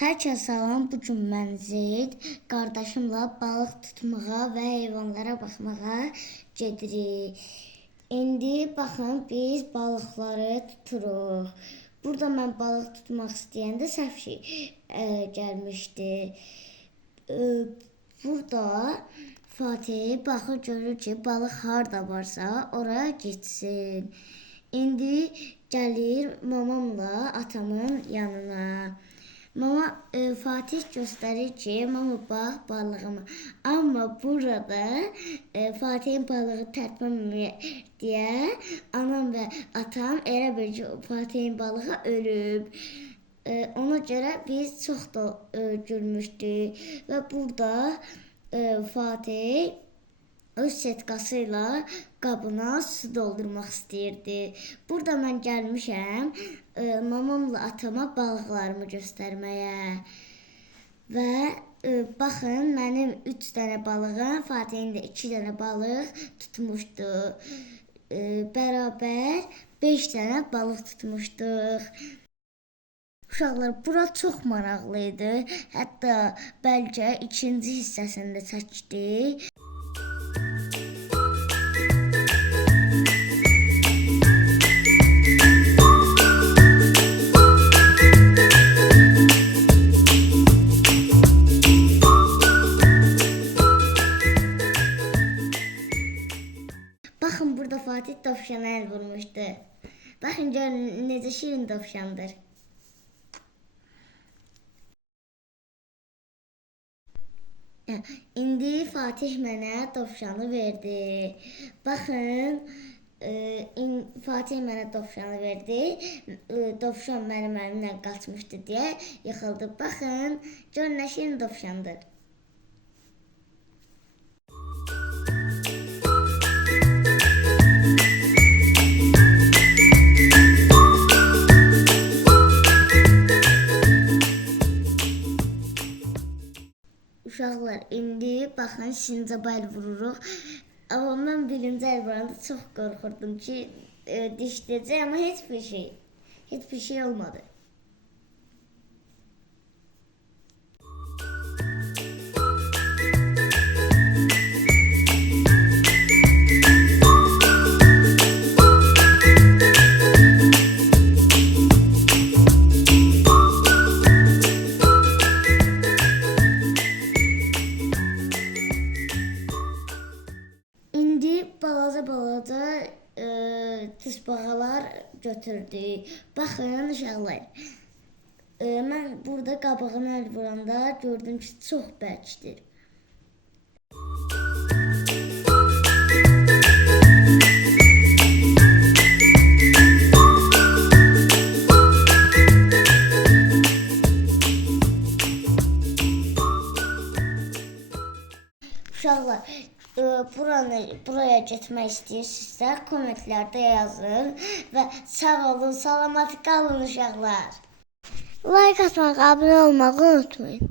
Hər kəs salam, bu gün mən Zeyd qardaşımla balıq tutmağa və heyvanlara baxmağa gedirik. İndi baxın, biz balıqları tuturuq. Burada mən balıq tutmaq istəyəndə səhv gəlmişdi. Burada Fatih baxır, görür ki, balıq harda varsa oraya getsin. İndi gəlir mamamla atamın yanına. Mama Fatih göstərir ki, mama bax balığıma. Amma burada Fatihin balığı tərpənmir deyə anam və atam elə bil ki, Fatihin balığı ölüb. Ona görə biz çox da gülmüşdük və burada Fatih öz setkası ilə qabına su doldurmaq istəyirdi. Burada mən gəlmişəm mamamla atama balıqlarımı göstərməyə. Və baxın, mənim 3 dənə balığım, Fatihin də 2 dənə balıq tutmuşdu. Bərabər 5 dənə balıq tutmuşduq. Uşaqlar, bura çox maraqlı idi. Hətta bəlkə ikinci hissəsində çəkdik. Baxın, burada Fatih dovşana əl vurmuşdu. Baxın, görün necə şirin dovşandır. İndi Fatih mənə dovşanı verdi. Baxın, Fatih mənə dovşanı verdi. Dovşan mənim əlimdən qaçmışdı deyə yıxıldı. Baxın, görün nə şirin dovşandır. Uşaqlar, indi baxın, sincaba əl vururuq. Amma mən birinci əl vuranda çox qorxurdum ki, dişləyəcək, amma heç bir şey olmadı. İndi balaca tısbağalar götürdük. Baxın uşaqlar, mən burada qabığına əl vuranda gördüm ki, çox bərkdir. Uşaqlar, buraya getmək istəyirsinizsə, kommentlərdə yazın və sağ olun, salamat qalın uşaqlar. Like atmağı, abunə olmağı unutmayın.